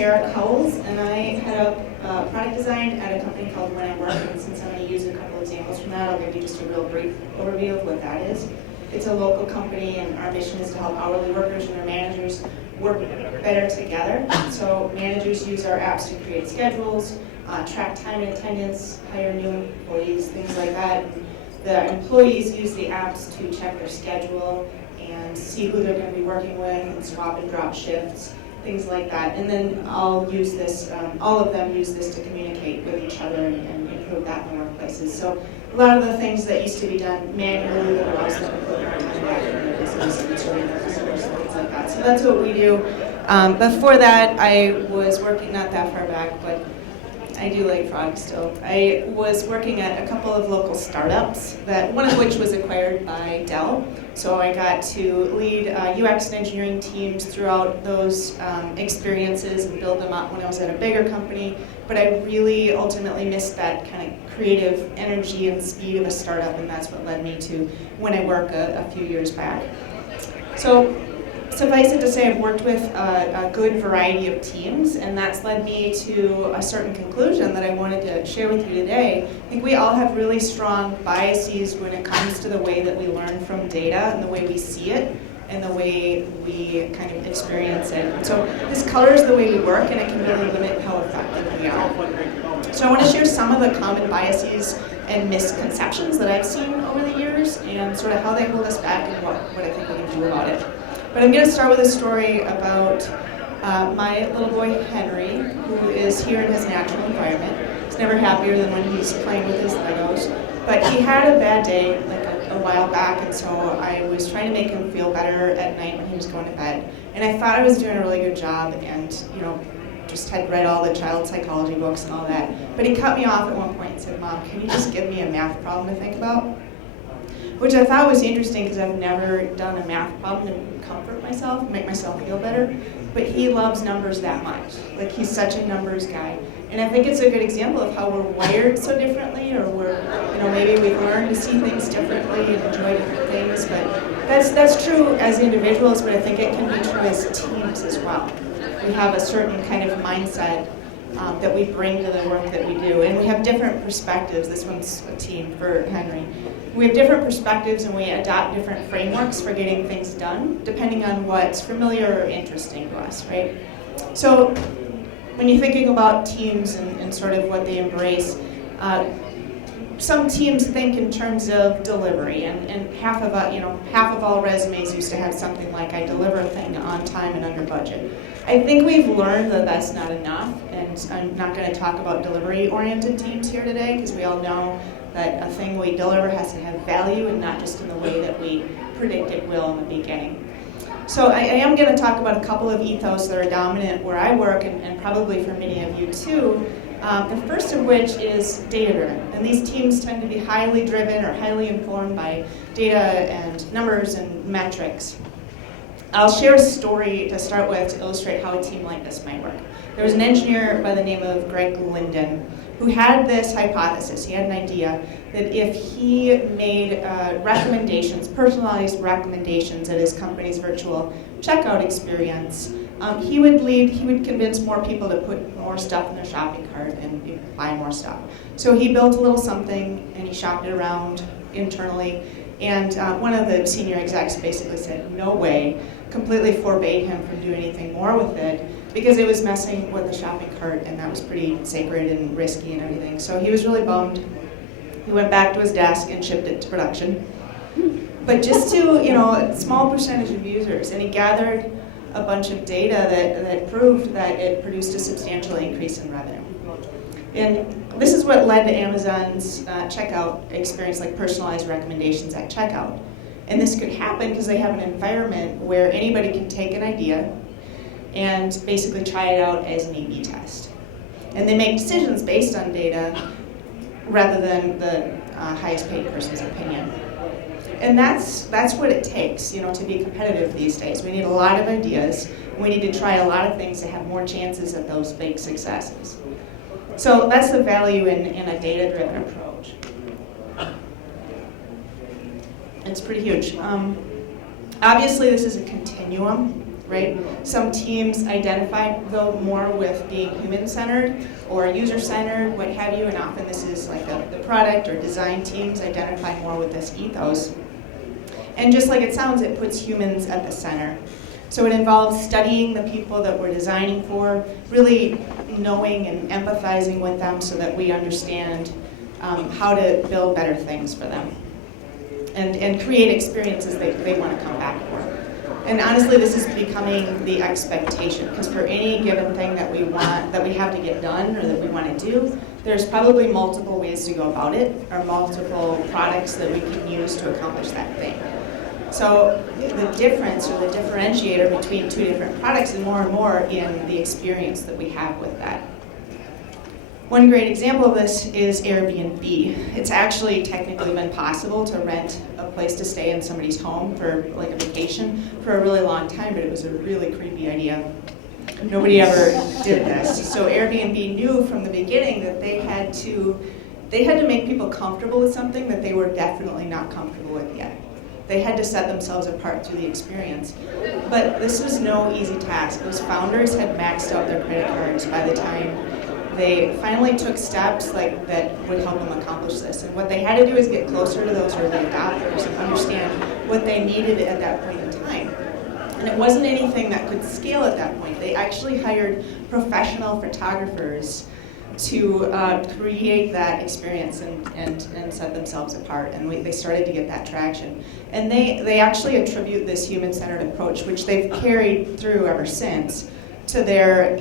Sarah Cowles, and I head up product design at a company called MinneBar. And since I'm going to use a couple examples from that, I'll give you just a real brief overview of what that is. It's a local company, and our mission is to help hourly workers and their managers work better together. So managers use our apps to create schedules, track time and attendance, hire new employees, things like that. The employees use the apps to check their schedule and see who they're going to be working with and swap and drop shifts, things like that. And then all of them use this to communicate with each other and improve that in their workplaces. So a lot of the things that used to be done manually that allows them to put more time back in their business and serving their customers and things like that. So that's what we do. Before that, I was working, not that far back, but I do like frogs still. I was working at a couple of local startups, one of which was acquired by Dell. So I got to lead UX and engineering teams throughout those experiences and build them up when I was at a bigger company. But I really ultimately missed that kind of creative energy and speed of a startup, and that's what led me to when I work a few years back. So suffice it to say, I've worked with a good variety of teams, and that's led me to a certain conclusion that I wanted to share with you today. I think we all have really strong biases when it comes to the way that we learn from data and the way we see it and the way we kind of experience it. And so this colors the way we work, and it can really limit how effective we are. So I want to share some of the common biases and misconceptions that I've seen over the years and sort of how they hold us back and what I think we can do about it. But I'm going to start with a story about my little boy Henry, who is here in his natural environment. He's never happier than when he's playing with his Legos. But he had a bad day like a while back, and so I was trying to make him feel better at night when he was going to bed. And I thought I was doing a really good job, and just had read all the child psychology books and all that. But he cut me off at one point and said, "Mom, can you just give me a math problem to think about?" Which I thought was interesting because I've never done a math problem to comfort myself, make myself feel better. But he loves numbers that much. Like, he's such a numbers guy. And I think it's a good example of how we're wired so differently, or maybe we've learned to see things differently and enjoy different things. But that's true as individuals, but I think it can be true as teams as well. We have a certain kind of mindset that we bring to the work that we do. And we have different perspectives. This one's a team for Henry. We have different perspectives, and we adopt different frameworks for getting things done, depending on what's familiar or interesting to us, right? So when you're thinking about teams and sort of what they embrace, some teams think in terms of delivery, and half of all resumes used to have something like, "I deliver a thing on time and under budget." I think we've learned that that's not enough, and I'm not going to talk about delivery-oriented teams here today, because we all know that a thing we deliver has to have value and not just in the way that we predict it will in the beginning. So I am going to talk about a couple of ethos that are dominant where I work, and probably for many of you too. The first of which is data-driven. And these teams tend to be highly driven or highly informed by data and numbers and metrics. I'll share a story to start with to illustrate how a team like this might work. There was an engineer by the name of Greg Linden who had this hypothesis. He had an idea that if he made recommendations, personalized recommendations at his company's virtual checkout experience, he would convince more people to put more stuff in their shopping cart and buy more stuff. So he built a little something, and he shopped it around internally. And one of the senior execs basically said, "No way," completely forbade him from doing anything more with it because it was messing with the shopping cart, and that was pretty sacred and risky and everything. So he was really bummed. He went back to his desk and shipped it to production. But just to, a small percentage of users, and he gathered a bunch of data that proved that it produced a substantial increase in revenue. And this is what led to Amazon's checkout experience, like personalized recommendations at checkout. And this could happen because they have an environment where anybody can take an idea and basically try it out as an A/B test. And they make decisions based on data rather than the highest paid person's opinion. And that's what it takes, to be competitive these days. We need a lot of ideas. We need to try a lot of things to have more chances at those big successes. So that's the value in a data-driven approach. It's pretty huge. Obviously, this is a continuum. right? Some teams identify though more with being human-centered or user-centered, what have you, and often this is like the product or design teams identify more with this ethos. And just like it sounds, it puts humans at the center. So it involves studying the people that we're designing for, really knowing and empathizing with them so that we understand how to build better things for them and create experiences they want to come back for. And honestly, this is becoming the expectation, because for any given thing that we want, that we have to get done or that we want to do, there's probably multiple ways to go about it, or multiple products that we can use to accomplish that thing. So the difference or the differentiator between two different products is more and more in the experience that we have with that. One great example of this is Airbnb. It's actually technically been possible to rent a place to stay in somebody's home for like a vacation for a really long time, but it was a really creepy idea. Nobody ever did this. So Airbnb knew from the beginning that they had to make people comfortable with something that they were definitely not comfortable with yet. They had to set themselves apart through the experience. But this was no easy task. Those founders had maxed out their credit cards by the time they finally took steps like that would help them accomplish this. And what they had to do is get closer to those early adopters and understand what they needed at that point in time. And it wasn't anything that could scale at that point. They actually hired professional photographers to create that experience and set themselves apart. And they started to get that traction. And they actually attribute this human-centered approach, which they've carried through ever since, to their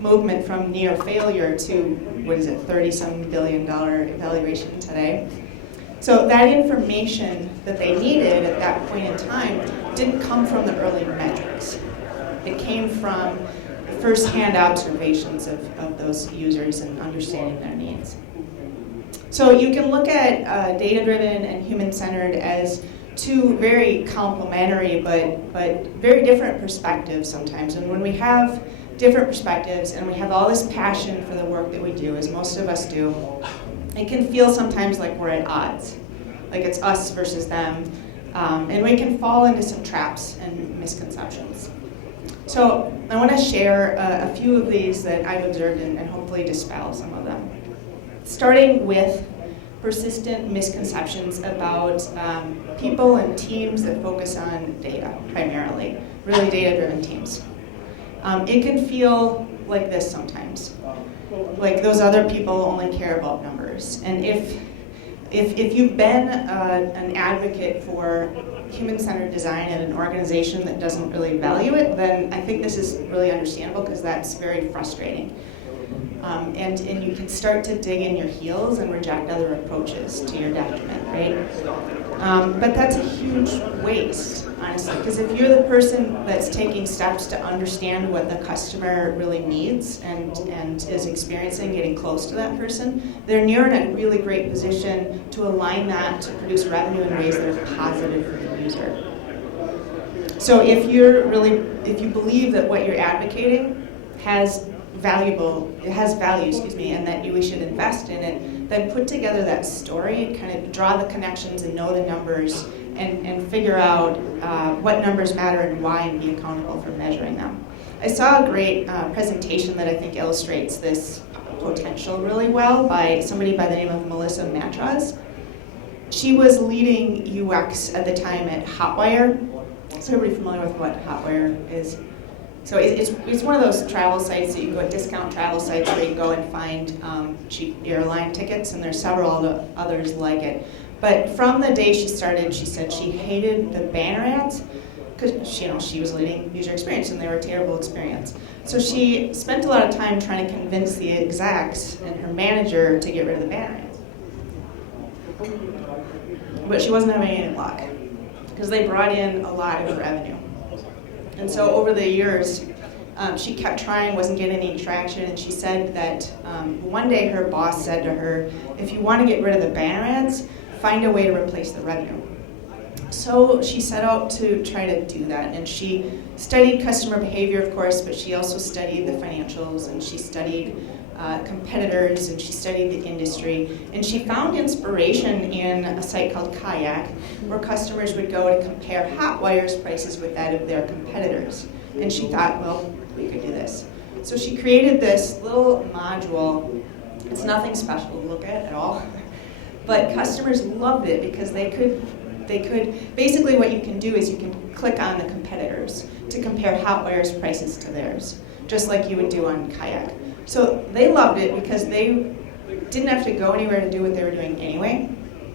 movement from near failure to, $30-some billion valuation today. So that information that they needed at that point in time didn't come from the early metrics. It came from first-hand observations of those users and understanding their needs. So you can look at data-driven and human-centered as two very complementary but very different perspectives sometimes. And when we have different perspectives and we have all this passion for the work that we do, as most of us do, it can feel sometimes like we're at odds, like it's us versus them, and we can fall into some traps and misconceptions. So I want to share a few of these that I've observed and hopefully dispel some of them. Starting with persistent misconceptions about people and teams that focus on data primarily, really data-driven teams. It can feel like this sometimes, like those other people only care about numbers. And if you've been an advocate for human-centered design in an organization that doesn't really value it, then I think this is really understandable because that's very frustrating. And you can start to dig in your heels and reject other approaches to your detriment, right? But that's a huge waste, honestly, because if you're the person that's taking steps to understand what the customer really needs and is experiencing, getting close to that person, then you're in a really great position to align that to produce revenue in ways that are positive for the user. So if you believe that what you're advocating has value, and that we should invest in it, then put together that story, kind of draw the connections and know the numbers, and figure out what numbers matter and why, and be accountable for measuring them. I saw a great presentation that I think illustrates this potential really well by somebody by the name of Melissa Matraz. She was leading UX at the time at Hotwire. Is everybody familiar with what Hotwire is? So it's one of those travel sites that you go to, discount travel sites where you go and find cheap airline tickets, and there's several others like it. But from the day she started, she said she hated the banner ads because she was leading user experience and they were a terrible experience. So she spent a lot of time trying to convince the execs and her manager to get rid of the banner ads. But she wasn't having any luck because they brought in a lot of revenue. And so over the years, she kept trying, wasn't getting any traction, and she said that one day her boss said to her, if you want to get rid of the banner ads, find a way to replace the revenue. So she set out to try to do that, and she studied customer behavior, of course, but she also studied the financials, and she studied competitors, and she studied the industry. And she found inspiration in a site called Kayak, where customers would go to compare hot wires prices with that of their competitors. And she thought, well, we could do this. So she created this little module. It's nothing special to look at all, but customers loved it because they could, basically what you can do is you can click on the competitors to compare hot wires prices to theirs, just like you would do on Kayak. So they loved it because they didn't have to go anywhere to do what they were doing anyway.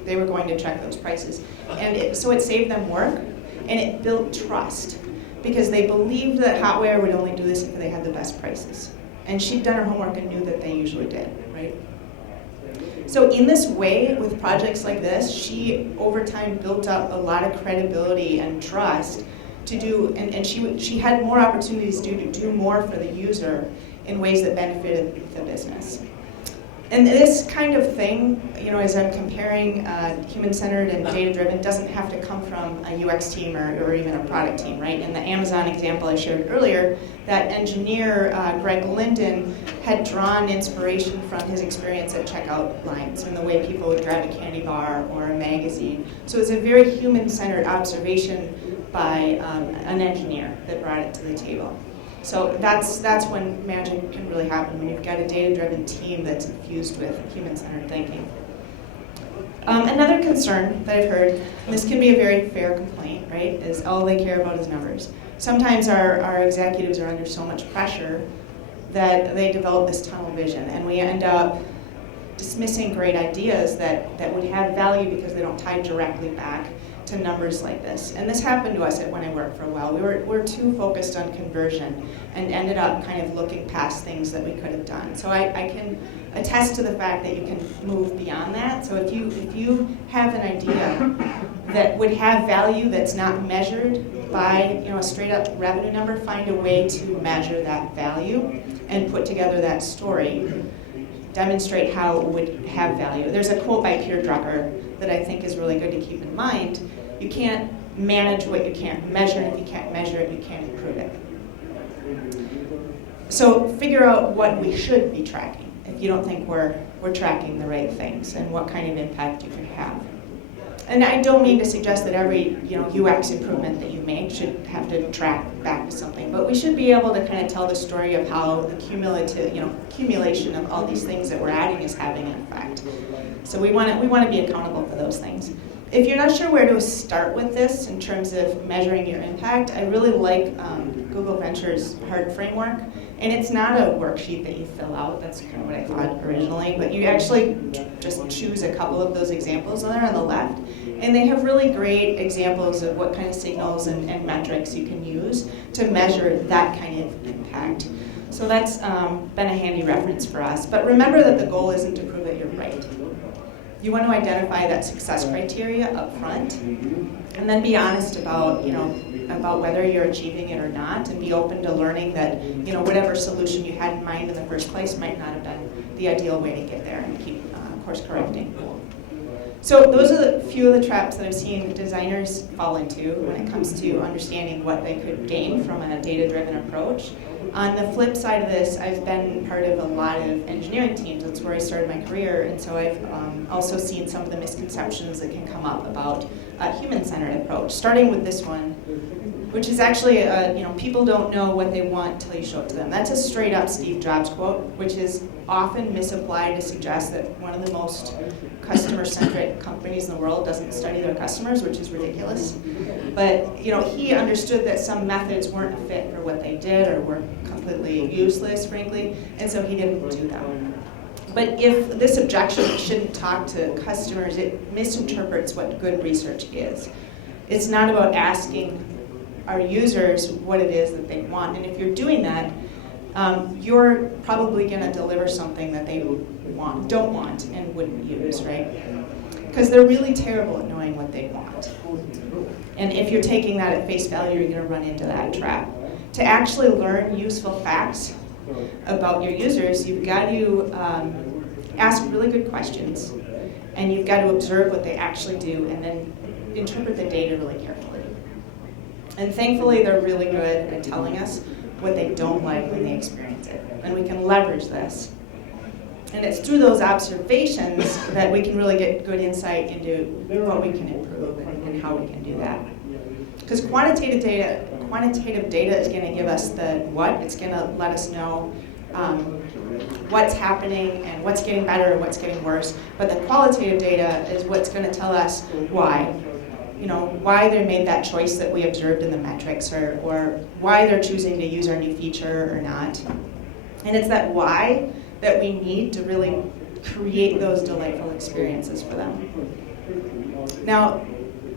They were going to check those prices. And so it saved them work, and it built trust because they believed that Hotwire would only do this if they had the best prices. And she'd done her homework and knew that they usually did, right? So in this way, with projects like this, she over time built up a lot of credibility and trust to do, and she had more opportunities to do more for the user in ways that benefited the business. And this kind of thing, as I'm comparing human-centered and data-driven, doesn't have to come from a UX team or even a product team, right? In the Amazon example I shared earlier, that engineer, Greg Linden, had drawn inspiration from his experience at checkout lines and the way people would grab a candy bar or a magazine. So it's a very human-centered observation by an engineer that brought it to the table. So that's when magic can really happen, when you've got a data-driven team that's infused with human-centered thinking. Another concern that I've heard, and this can be a very fair complaint, right, is all they care about is numbers. Sometimes our executives are under so much pressure that they develop this tunnel vision, and we end up dismissing great ideas that would have value because they don't tie directly back to numbers like this. And this happened to us when I worked for a while. We were too focused on conversion and ended up kind of looking past things that we could have done. So I can attest to the fact that you can move beyond that. So if you have an idea that would have value that's not measured by a straight up revenue number, find a way to measure that value and put together that story. Demonstrate how it would have value. There's a quote by Peter Drucker that I think is really good to keep in mind. You can't manage what you can't measure, and if you can't measure it, you can't improve it. So figure out what we should be tracking if you don't think we're tracking the right things and what kind of impact you could have. And I don't mean to suggest that every UX improvement that you make should have to track back to something, but we should be able to kind of tell the story of how the accumulation of all these things that we're adding is having an effect. So we want to be accountable for those things. If you're not sure where to start with this in terms of measuring your impact, I really like Google Ventures' HEART framework. And it's not a worksheet that you fill out. That's kind of what I thought originally. But you actually just choose a couple of those examples there on the left. And they have really great examples of what kind of signals and metrics you can use to measure that kind of impact. So that's been a handy reference for us. But remember that the goal isn't to prove that you're right. You want to identify that success criteria up front, and then be honest about whether you're achieving it or not, and be open to learning that whatever solution you had in mind in the first place might not have been the ideal way to get there, and keep course correcting. So those are the few of the traps that I've seen designers fall into when it comes to understanding what they could gain from a data-driven approach. On the flip side of this, I've been part of a lot of engineering teams. That's where I started my career, and so I've also seen some of the misconceptions that can come up about a human-centered approach, starting with this one, which is actually, people don't know what they want until you show it to them. That's a straight-up Steve Jobs quote, which is often misapplied to suggest that one of the most customer-centric companies in the world doesn't study their customers, which is ridiculous. But he understood that some methods weren't a fit for what they did or were completely useless, frankly, and so he didn't do them. But if this objection shouldn't talk to customers, it misinterprets what good research is. It's not about asking our users what it is that they want, and if you're doing that, you're probably going to deliver something that they don't want and wouldn't use, right? Because they're really terrible at knowing what they want. And if you're taking that at face value, you're going to run into that trap. To actually learn useful facts about your users, you've got to ask really good questions, and you've got to observe what they actually do, and then interpret the data really carefully. And thankfully, they're really good at telling us what they don't like when they experience it. And we can leverage this And it's through those observations that we can really get good insight into what we can improve and how we can do that. Because quantitative data is going to give us the what. It's going to let us know what's happening and what's getting better and what's getting worse. But the qualitative data is what's going to tell us why. You know, why they made that choice that we observed in the metrics, or why they're choosing to use our new feature or not. And it's that why that we need to really create those delightful experiences for them. Now,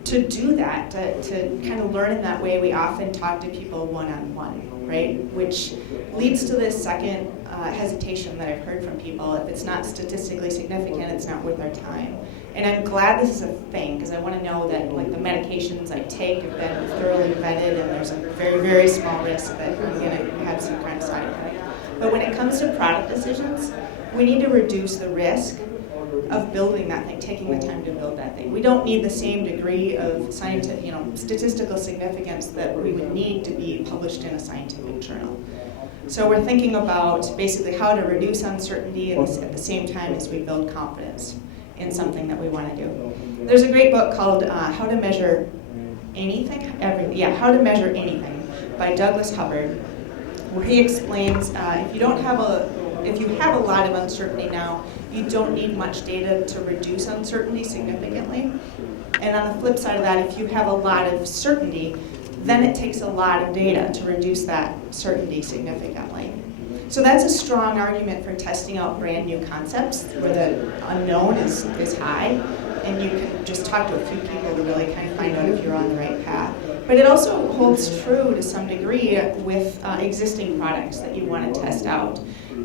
to do that, to kind of learn in that way, we often talk to people one-on-one, right? Which leads to this second hesitation that I've heard from people. If it's not statistically significant, it's not worth our time. And I'm glad this is a thing, because I want to know that like the medications I take have been thoroughly vetted, and there's a very, very small risk that I'm going to have some kind of side effect. But when it comes to product decisions, we need to reduce the risk of building that thing, taking the time to build that thing. We don't need the same degree of scientific, statistical significance that we would need to be published in a scientific journal. So we're thinking about basically how to reduce uncertainty at the same time as we build confidence in something that we want to do. There's a great book called How to Measure Anything? How to Measure Anything by Douglas Hubbard, where he explains if you have a lot of uncertainty now, you don't need much data to reduce uncertainty significantly. And on the flip side of that, if you have a lot of certainty, then it takes a lot of data to reduce that certainty significantly. So that's a strong argument for testing out brand new concepts where the unknown is high, and you can just talk to a few people to really kind of find out if you're on the right path. But it also holds true to some degree with existing products that you want to test out.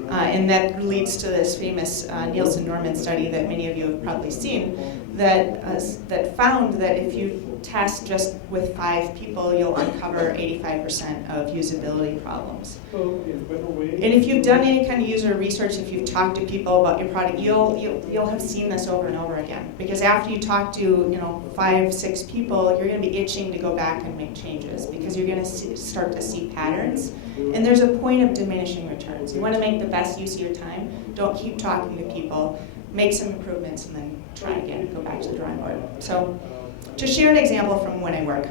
And that leads to this famous Nielsen-Norman study that many of you have probably seen that found that if you test just with 5 people, you'll uncover 85% of usability problems. And if you've done any kind of user research, if you've talked to people about your product, you'll have seen this over and over again. Because after you talk to 5, 6 people, you're going to be itching to go back and make changes because you're going to start to see patterns. And there's a point of diminishing returns. You want to make the best use of your time. Don't keep talking to people. Make some improvements and then try again. Go back to the drawing board. So, to share an example from when I work,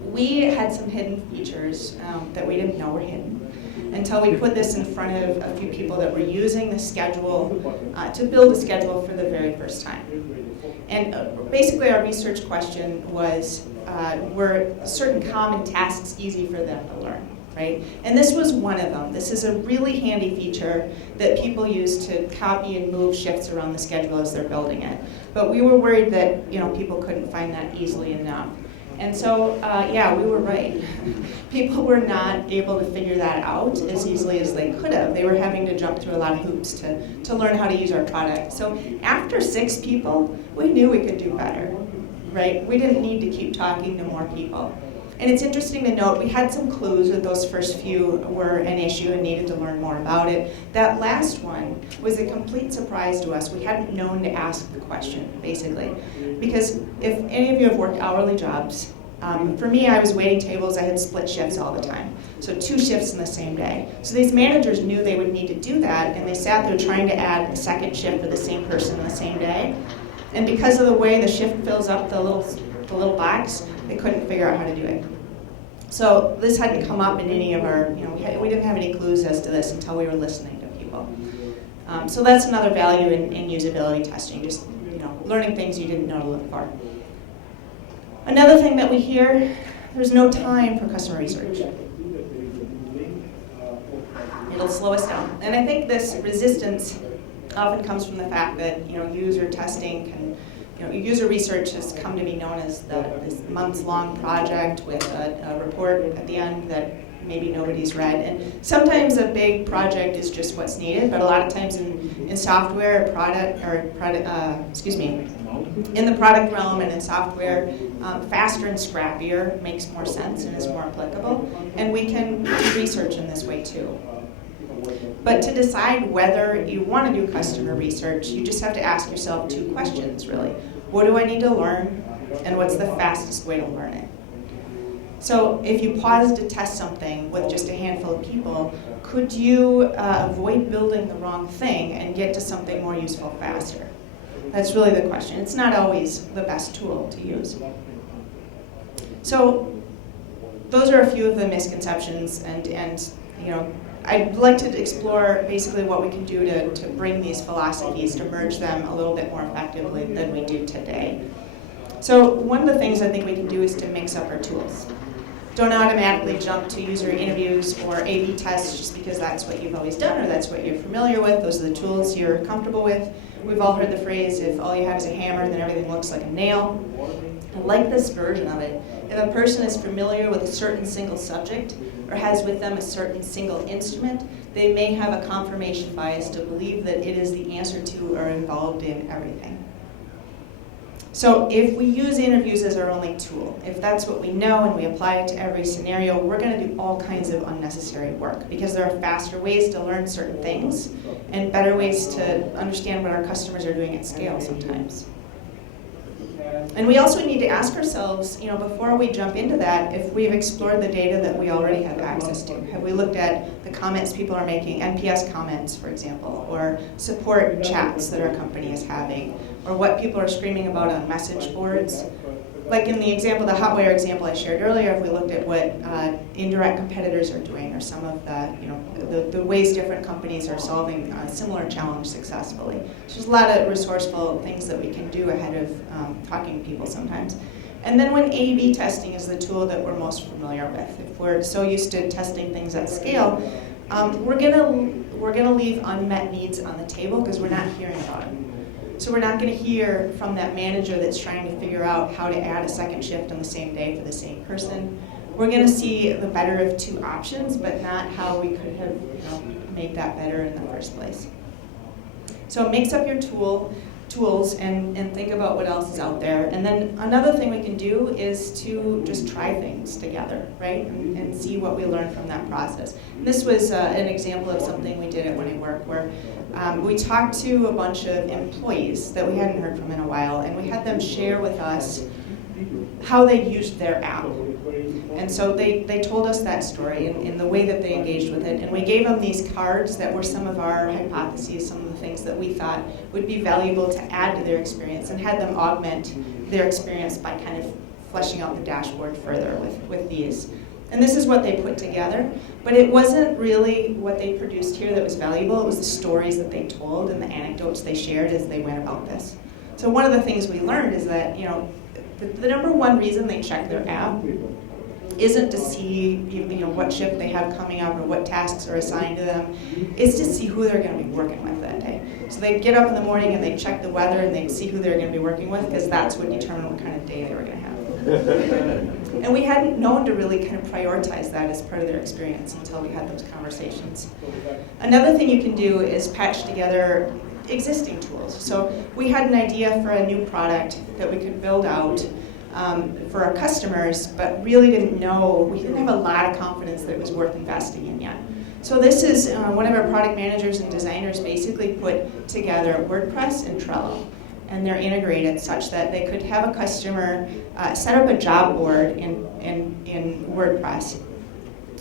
we had some hidden features that we didn't know were hidden until we put this in front of a few people that were using the schedule to build a schedule for the very first time. And basically our research question was, were certain common tasks easy for them to learn? Right? And this was one of them. This is a really handy feature that people use to copy and move shifts around the schedule as they're building it. But we were worried that people couldn't find that easily enough. And so, we were right. People were not able to figure that out as easily as they could have. They were having to jump through a lot of hoops to learn how to use our product. So after 6 people, we knew we could do better, right? We didn't need to keep talking to more people. And it's interesting to note, we had some clues that those first few were an issue and needed to learn more about it. That last one was a complete surprise to us. We hadn't known to ask the question, basically. Because if any of you have worked hourly jobs, for me, I was waiting tables, I had split shifts all the time. So 2 shifts in the same day. So these managers knew they would need to do that, and they sat there trying to add a second shift for the same person in the same day. And because of the way the shift fills up the little box, they couldn't figure out how to do it. So this hadn't come up in any of our, we didn't have any clues as to this until we were listening to people. So that's another value in usability testing, just learning things you didn't know to look for. Another thing that we hear, there's no time for customer research. It'll slow us down. And I think this resistance often comes from the fact that user testing can, user research has come to be known as this months-long project with a report at the end that maybe nobody's read. And sometimes a big project is just what's needed, but a lot of times in software, in the product realm and in software, faster and scrappier makes more sense and is more applicable. And we can do research in this way too. But to decide whether you want to do customer research, you just have to ask yourself 2 questions, really. What do I need to learn, and what's the fastest way to learn it? So if you paused to test something with just a handful of people, could you avoid building the wrong thing and get to something more useful faster? That's really the question. It's not always the best tool to use. So those are a few of the misconceptions, and I'd like to explore basically what we can do to bring these philosophies, to merge them a little bit more effectively than we do today. So one of the things I think we can do is to mix up our tools. Don't automatically jump to user interviews or A/B tests just because that's what you've always done or that's what you're familiar with. Those are the tools you're comfortable with. We've all heard the phrase, if all you have is a hammer, then everything looks like a nail. I like this version of it. If a person is familiar with a certain single subject or has with them a certain single instrument, they may have a confirmation bias to believe that it is the answer to or involved in everything. So if we use interviews as our only tool, if that's what we know and we apply it to every scenario, we're going to do all kinds of unnecessary work because there are faster ways to learn certain things and better ways to understand what our customers are doing at scale sometimes. And we also need to ask ourselves, before we jump into that, if we've explored the data that we already have access to. Have we looked at the comments people are making, NPS comments, for example, or support chats that our company is having, or what people are screaming about on message boards? Like in the example, the Hotwire example I shared earlier, if we looked at what indirect competitors are doing, or some of the ways different companies are solving a similar challenge successfully. So there's a lot of resourceful things that we can do ahead of talking to people sometimes. And then when A/B testing is the tool that we're most familiar with, if we're so used to testing things at scale, we're gonna leave unmet needs on the table because we're not hearing about it. So we're not going to hear from that manager that's trying to figure out how to add a second shift on the same day for the same person. We're going to see the better of two options, but not how we could have made that better in the first place. So mix up your tools and think about what else is out there. And then another thing we can do is to just try things together, right? And see what we learn from that process. And this was an example of something we did at When I Work, where we talked to a bunch of employees that we hadn't heard from in a while, and we had them share with us how they used their app. And so they told us that story in the way that they engaged with it. And we gave them these cards that were some of our hypotheses, some of the things that we thought would be valuable to add to their experience, and had them augment their experience by kind of fleshing out the dashboard further with these. And this is what they put together. But it wasn't really what they produced here that was valuable. It was the stories that they told and the anecdotes they shared as they went about this. So one of the things we learned is that the number one reason they check their app isn't to see what shift they have coming up or what tasks are assigned to them. It's to see who they're going to be working with that day. So they'd get up in the morning and they'd check the weather and they'd see who they're going to be working with, because that's what determined what kind of day they were going to have. And we hadn't known to really kind of prioritize that as part of their experience until we had those conversations. Another thing you can do is patch together existing tools. So we had an idea for a new product that we could build out for our customers, but really we didn't have a lot of confidence that it was worth investing in yet. So this is one of our product managers and designers basically put together WordPress and Trello. And they're integrated such that they could have a customer set up a job board in WordPress.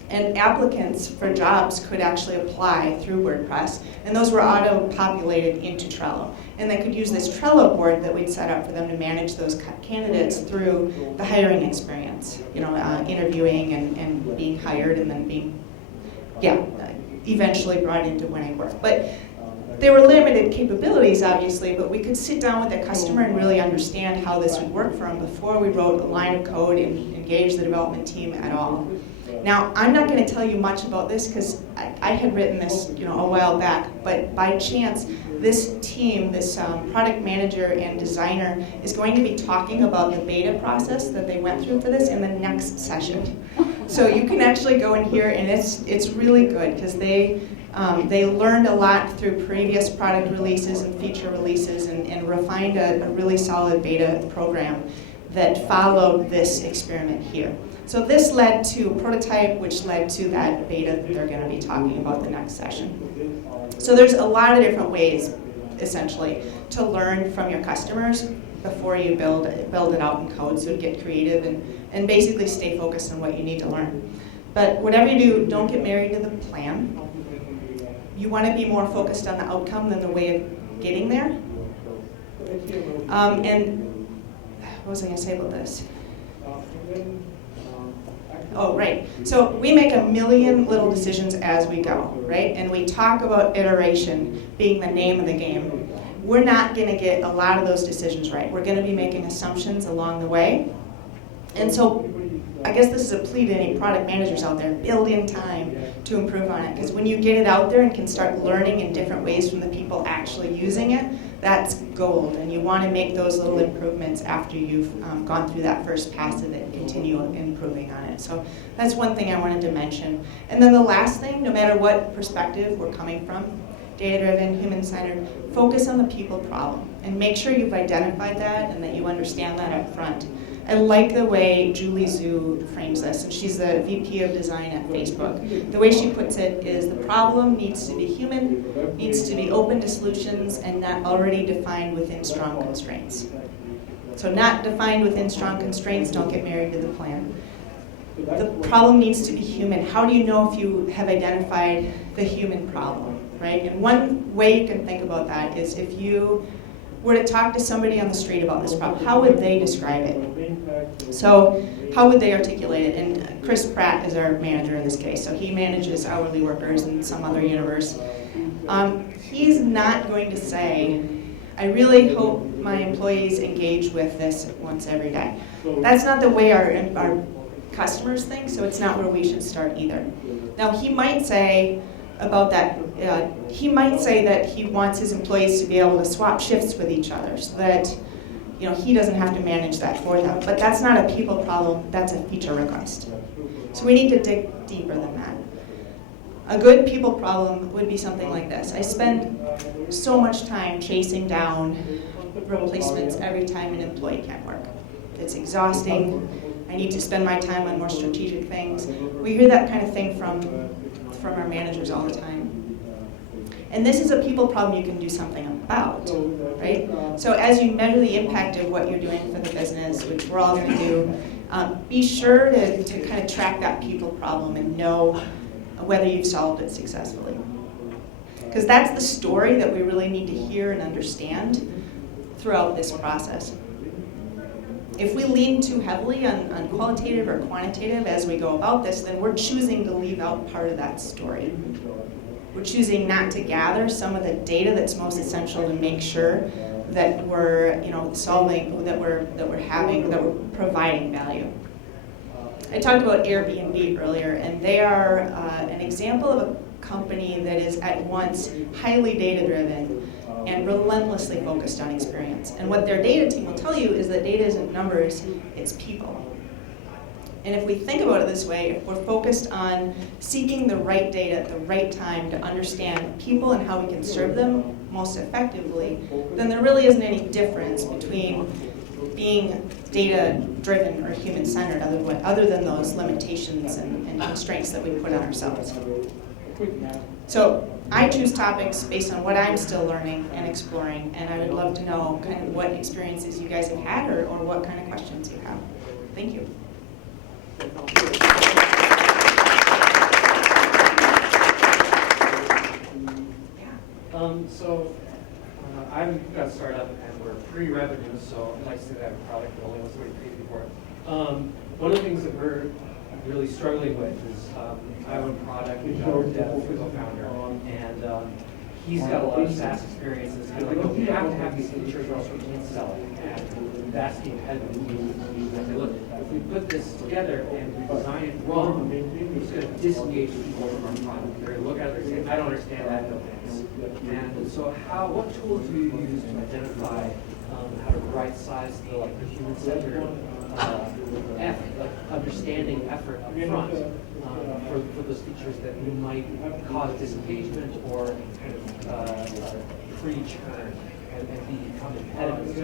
And applicants for jobs could actually apply through WordPress, and those were auto-populated into Trello. And they could use this Trello board that we'd set up for them to manage those candidates through the hiring experience, interviewing and being hired and then being, eventually brought into When I Work. But there were limited capabilities, obviously, but we could sit down with the customer and really understand how this would work for them before we wrote a line of code and engaged the development team at all. Now, I'm not going to tell you much about this because I had written this, a while back. But by chance, this team, this product manager and designer, is going to be talking about the beta process that they went through for this in the next session. So you can actually go in here, and it's really good because they learned a lot through previous product releases and feature releases, and refined a really solid beta program that followed this experiment here. So this led to a prototype, which led to that beta that they're going to be talking about the next session. So there's a lot of different ways. essentially, to learn from your customers before you build it out in code. So get creative and basically stay focused on what you need to learn. But whatever you do, don't get married to the plan. You want to be more focused on the outcome than the way of getting there. And what was I going to say about this? Oh, right. So we make a million little decisions as we go, right? And we talk about iteration being the name of the game. We're not going to get a lot of those decisions right. We're going to be making assumptions along the way. And so I guess this is a plea to any product managers out there, build in time to improve on it. Because when you get it out there and can start learning in different ways from the people actually using it, that's gold. And you want to make those little improvements after you've gone through that first pass of it and continue improving on it. So that's one thing I wanted to mention. And then the last thing, no matter what perspective we're coming from, data-driven, human-centered, focus on the people problem. And make sure you've identified that and that you understand that up front. I like the way Julie Zhu frames this, and she's the VP of Design at Facebook. The way she puts it is the problem needs to be human, needs to be open to solutions, and not already defined within strong constraints. So not defined within strong constraints, don't get married to the plan. The problem needs to be human. How do you know if you have identified the human problem, right? And one way you can think about that is if you were to talk to somebody on the street about this problem, how would they describe it? So how would they articulate it? And Chris Pratt is our manager in this case, so he manages hourly workers in some other universe. He's not going to say, I really hope my employees engage with this once every day. That's not the way our customers think, so it's not where we should start either. Now, he might say about that, he might say that he wants his employees to be able to swap shifts with each other so that he doesn't have to manage that for them. But that's not a people problem, that's a feature request. So we need to dig deeper than that. A good people problem would be something like this. I spend so much time chasing down replacements every time an employee can't work. It's exhausting. I need to spend my time on more strategic things. We hear that kind of thing from our managers all the time. And this is a people problem you can do something about, right? So as you measure the impact of what you're doing for the business, which we're all going to do, be sure to kind of track that people problem and know whether you've solved it successfully. Because that's the story that we really need to hear and understand throughout this process. If we lean too heavily on qualitative or quantitative as we go about this, then we're choosing to leave out part of that story. We're choosing not to gather some of the data that's most essential to make sure that we're solving, that we're providing value. I talked about Airbnb earlier, and they are an example of a company that is at once highly data-driven and relentlessly focused on experience. And what their data team will tell you is that data isn't numbers, it's people. And if we think about it this way, if we're focused on seeking the right data at the right time to understand people and how we can serve them most effectively, then there really isn't any difference between being data-driven or human-centered other than those limitations and constraints that we put on ourselves. So I choose topics based on what I'm still learning and exploring, and I would love to know kind of what experiences you guys have had or what kind of questions you have. Thank you. I'm got a startup and we're pre-revenue, so I'd like to say that I have a product that only wants to pay for it. One of the things that we're really struggling with is I have a product, our dev co-founder, and he's got a lot of SaaS experience. It's kind of like, you have to have these features or else we can't sell it. And that's the impediment. I say, look, if we put this together and we design it wrong, it's going to disengage people from our product. They're going to look at it and say, I don't understand that. And so what tools do you use to identify how to right size the human-centered understanding effort up front for those features that might cause disengagement or kind of pre-churn and become impediments to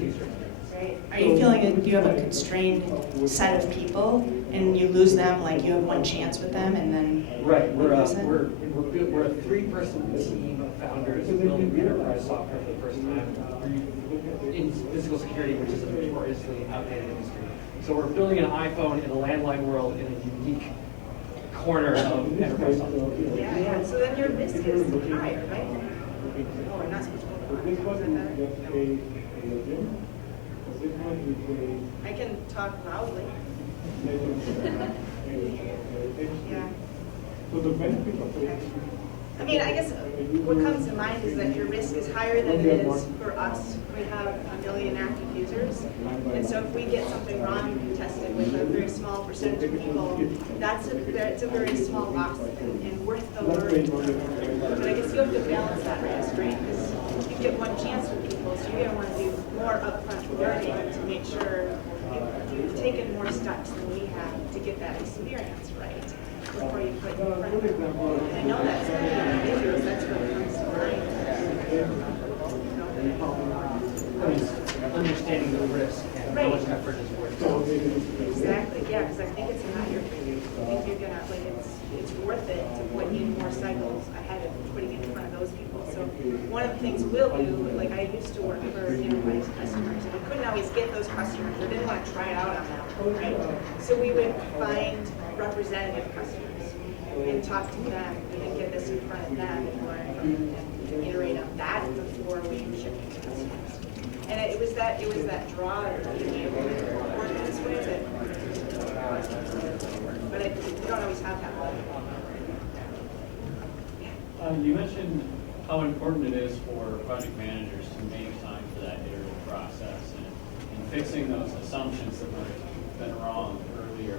user experience? Right. Are you feeling that you have a constrained set of people and you lose them, like you have one chance with them and then Right, you we're lose them? a three-person team of founders building enterprise software for the first time in physical security, which is a notoriously outdated industry. So we're building an iPhone in a landline world in a unique corner of enterprise software. Yeah, so then your risk is higher, right? Oh, we're not supposed to go on. Is that better? I can talk loudly. Yeah. So the benefit of it. I mean, I guess what comes to mind is that your risk is higher than it is for us. We have 1 million active users. And so if we get something wrong and contested with a very small percentage of people, it's a very small loss and worth the learning. But I guess you have to balance that risk, right? Because you get one chance with people, so you're going to want to do more upfront learning to make sure you've taken more steps than we have to get that experience right before you put it in front of them. And I know that's for individuals, that's what comes to mind. I mean, understanding the risk and how much effort is worth it. Exactly, yeah, because I think it's higher for you. I think you're gonna, like, it's worth it to put in more cycles ahead of putting it in front of those people. So one of the things we'll do, like I used to work for enterprise customers, and we couldn't always get those customers, or didn't want to try it out on them, right? So we would find representative customers and talk to them and then get this in front of them and learn from them and iterate on that before we ship it to customers. And it was that draw that being able to work this way that, but we don't always have that. You mentioned how important it is for project managers to make time for that iterative process and fixing those assumptions that might have been wrong earlier.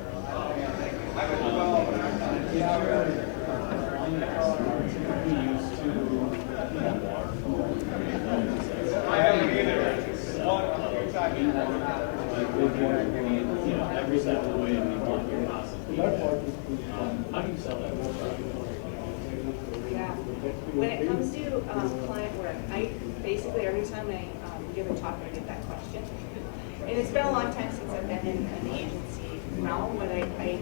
Every step of the way, we want your process. How do you sell that? Yeah. When it comes to client work, I basically every time I give a talk, I get that question. And it's been a long time since I've been in an agency realm, but I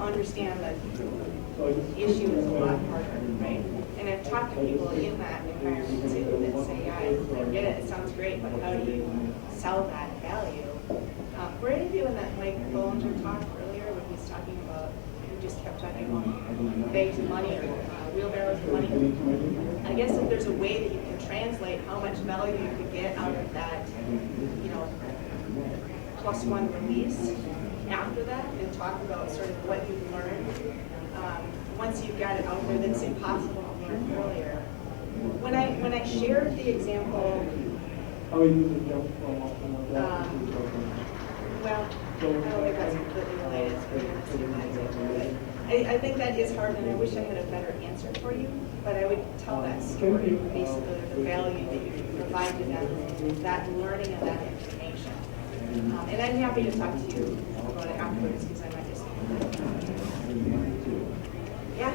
understand that the issue is a lot harder, right? And I've talked to people in that environment too that say, yeah, I get it, it sounds great, but how do you sell that value? Were any of you in that Mike Bollinger talk earlier when he was talking about, we just kept talking about bags of money or wheelbarrows of money? I guess if there's a way that you can translate how much value you could get out of that, +1 release after that and talk about sort of what you've learned once you've got it out there that's impossible to learn earlier. When I shared the example, well, I don't think that's completely related to the example, but I think that is hard, and I wish I had a better answer for you, but I would tell that story, basically, the value that you can provide to them, that learning and that information. And I'm happy to talk to you about it afterwards, because I might just... Yeah?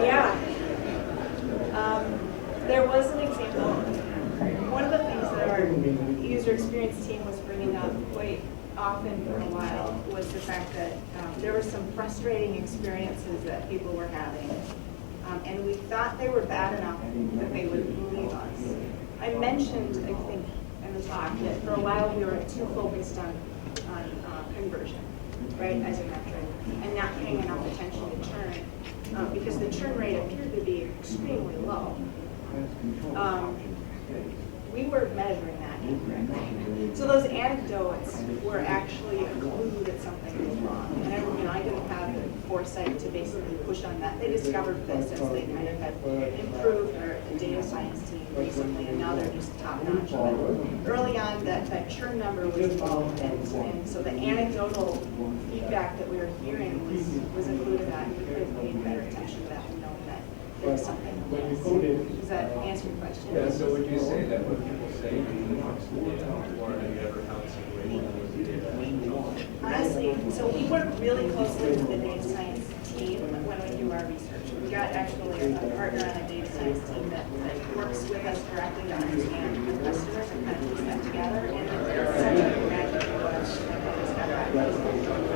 Yeah. There was an example. One of the things that our user experience team was bringing up quite often for a while was the fact that there were some frustrating experiences that people were having. And we thought they were bad enough that they would leave us. I mentioned, I think, in the talk that for a while we were too focused on conversion, right, as a metric, and not paying enough attention to churn, because the churn rate appeared to be extremely low. We were measuring that incorrectly. So those anecdotes were actually a clue that something was wrong. And I didn't have the foresight to basically push on that. They discovered this as they kind of had improved their data science team recently, and now they're just top notch. But early on, that churn number was low, and so the anecdotal feedback that we were hearing was a clue to that. We could have paid better attention to that and known that there was something. Does that answer your question? Yeah, so would you say that when people say you want to data or have you ever found a situation with the data? Honestly, so we work really closely with the data science team when we do our research. We got actually a partner on a data science team that works with us directly to understand the customers and kind of piece that together. And it's such a magic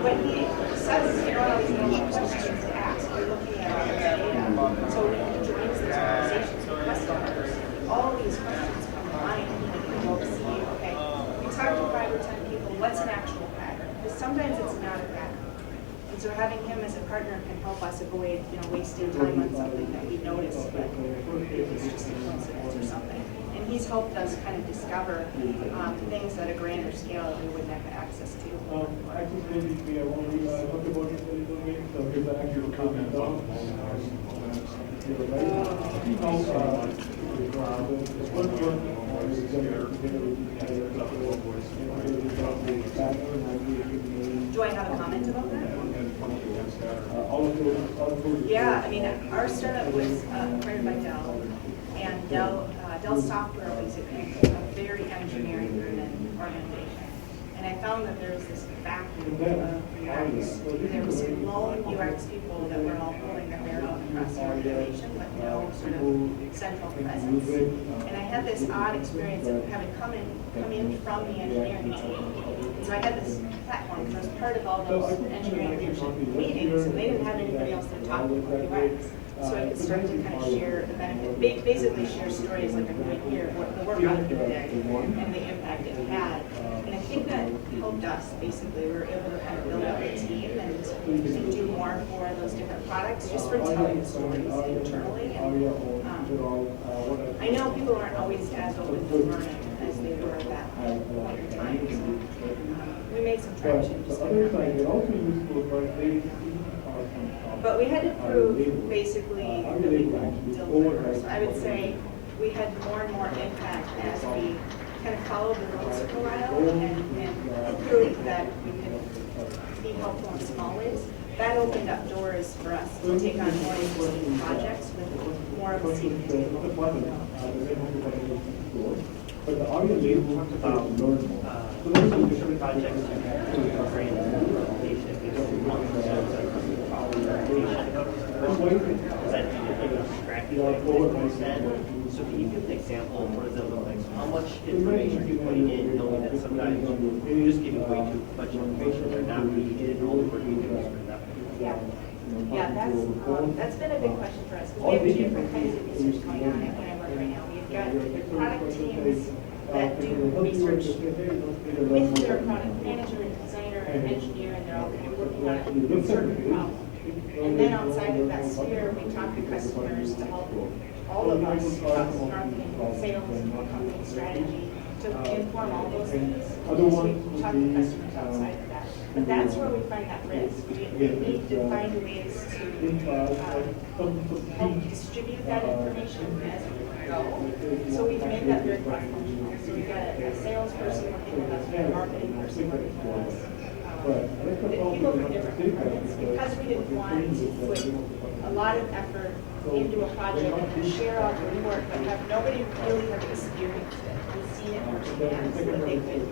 what he says is you don't always know what questions to ask. We're looking at all this data. So when he joins these conversations with customers, all these questions come to mind and he can help see, okay, we talked to 5 or 10 people, what's an actual pattern? Because sometimes it's not a pattern. And so having him as a partner can help us avoid, wasting time on something that we noticed, but it's just a coincidence or something. And he's helped us kind of discover things at a grander scale that we wouldn't have access to. Access basically, I want to talk about it a little bit. So here's the actual comment on you're right. Now, the first one is do I have a comment about that? Yeah, I mean, our startup was acquired by Dell, and Dell Software was a very engineering-driven organization. And I found that there was this vacuum of UX. There was some lone UX people that were all pulling their hair out across the organization, but no sort of central presence. And I had this odd experience of having come in from the engineering team. And so I had this platform because I was part of all those engineering leadership meetings, and they didn't have anybody else to talk about UX. So I could start to kind of share the benefit, basically share stories like I'm doing here, what the work other people did and the impact it had. And I think that helped us, basically. We were able to kind of build up a team and do more for those different products, just for telling the stories internally. And I know people aren't always as open to learning as they were at that point in time. So we made some traction. But we had to prove basically that we could deliver. So I would say we had more and more impact as we kind of followed the rules for a while and proved that we could be helpful in small ways. That opened up doors for us to take on more interesting projects with more of a seat at the table. But the audio label talked about learn more. So there's some different projects you have to train So can you give an example of what does that look like? So how much information are you putting in, knowing that sometimes you're just giving way too much information, they're not reading it, and all the work you do is for nothing? Yeah, that's been a big question for us. Because we have two different kinds of research going on at MinneBar right now. We've got the product teams that do research with their product manager and designer and engineer, and they're all kind of working on a certain problem. And then outside of that sphere, we talk to customers to help all of us, marketing, sales, company strategy, to inform all those things. So we talk to customers outside of that. But that's where we find that risk. We need to find ways to help distribute that information as we go. So we've made that very cross-functional. So we've got a salesperson working with us, a marketing person working with us. People from different departments, because we didn't want to put a lot of effort into a project and share out the report, but have nobody really have experienced it and seen it firsthand, so that they could,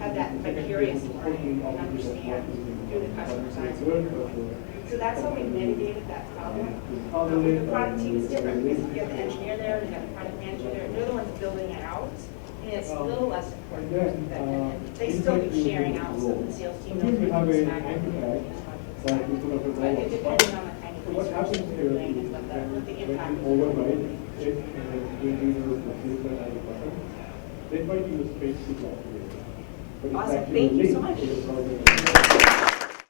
have that vicarious learning and understand through the customer's eyes. So that's how we mitigated that problem. The product team is different because you have the engineer there, you have the product manager there, they're the ones building it out. And it's a little less important. They still be sharing out so the sales team knows what to expect. But it depends on the kind of research that we're doing and what the impact is. Awesome. Thank you so much.